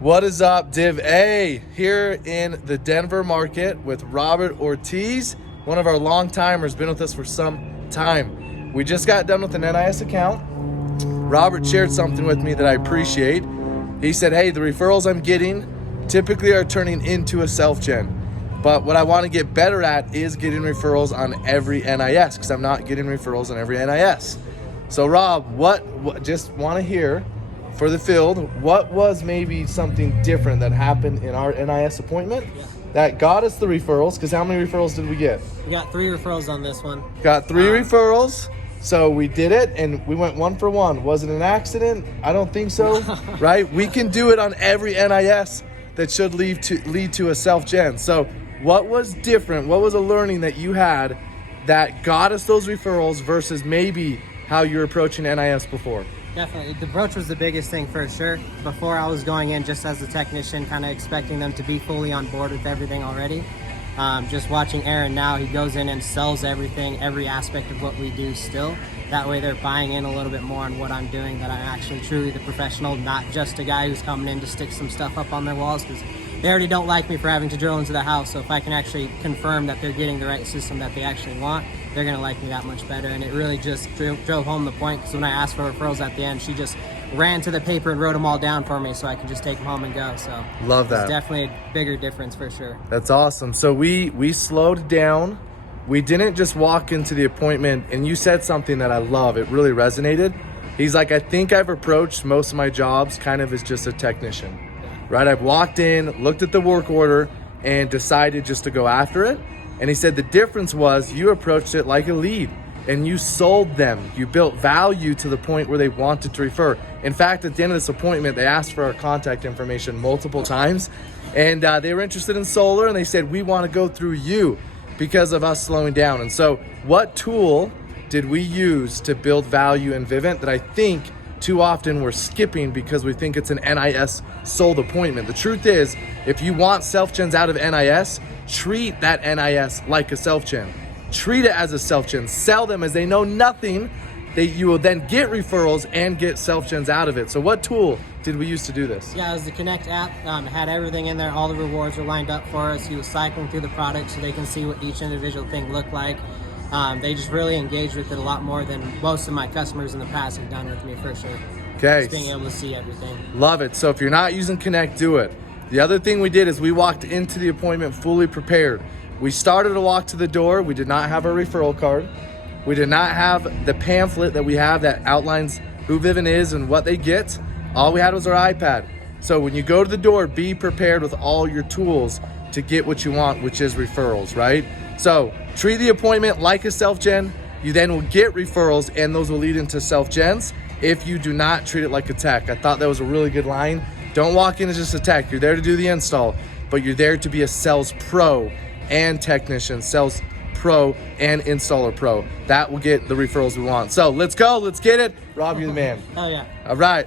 What is up, Div A? Here in the Denver market with Robert Ortiz, one of our long timers, been with us for some time. We just got done with an NIS account. Robert shared something with me that I appreciate. He said, hey, the referrals I'm getting typically are turning into a self-gen. But what I want to get better at is getting referrals on every NIS, because I'm not getting referrals on every NIS. So Rob, what just want to hear for the field, what was maybe something different that happened in our NIS appointment that got us the referrals? Because how many referrals did we get? We got 3 referrals on this one. Got 3 referrals. So we did it and we went 1 for 1. Was it an accident? I don't think so, right? We can do it on every NIS that should lead to a self-gen. So what was different? What was a learning that you had that got us those referrals versus maybe how you're approaching NIS before? Definitely. The approach was the biggest thing for sure. Before I was going in just as a technician, kind of expecting them to be fully on board with everything already. Just watching Aaron now, he goes in and sells everything, every aspect of what we do still. That way they're buying in a little bit more on what I'm doing, that I'm actually truly the professional, not just a guy who's coming in to stick some stuff up on their walls, because they already don't like me for having to drill into the house. So if I can actually confirm that they're getting the right system that they actually want, they're going to like me that much better. And it really just drove home the point, because when I asked for referrals at the end, she just ran to the paper and wrote them all down for me so I can just take them home and go. So love that. It's definitely a bigger difference for sure. That's awesome. So we slowed down. We didn't just walk into the appointment, and you said something that I love. It really resonated. He's like, I think I've approached most of my jobs kind of as just a technician, right? I've walked in, looked at the work order, and decided just to go after it. And he said the difference was you approached it like a lead and you sold them. You built value to the point where they wanted to refer. In fact, at the end of this appointment, they asked for our contact information multiple times, and they were interested in solar, and they said, we want to go through you because of us slowing down. And so what tool did we use to build value in Vivint that I think too often we're skipping because we think it's an NIS sold appointment? The truth is, if you want self-gens out of NIS, treat that NIS like a self-gen. Treat it as a self-gen. Sell them as they know nothing. You will then get referrals and get self-gens out of it. So what tool did we use to do this? Yeah, it was the Connect app. It had everything in there. All the rewards were lined up for us. He was cycling through the product so they can see what each individual thing looked like. They just really engaged with it a lot more than most of my customers in the past have done with me, for sure. Okay. Just being able to see everything. Love it. So if you're not using Connect, do it. The other thing we did is we walked into the appointment fully prepared. We started to walk to the door. We did not have our referral card. We did not have the pamphlet that we have that outlines who Vivint is and what they get. All we had was our iPad. So when you go to the door, be prepared with all your tools to get what you want, which is referrals, right? So treat the appointment like a self-gen. You then will get referrals, and those will lead into self-gens if you do not treat it like a tech. I thought that was a really good line. Don't walk in as just a tech. You're there to do the install, but you're there to be a sales pro and technician, sales pro and installer pro. That will get the referrals we want. So let's go. Let's get it. Rob, you're the man. Oh, yeah. All right.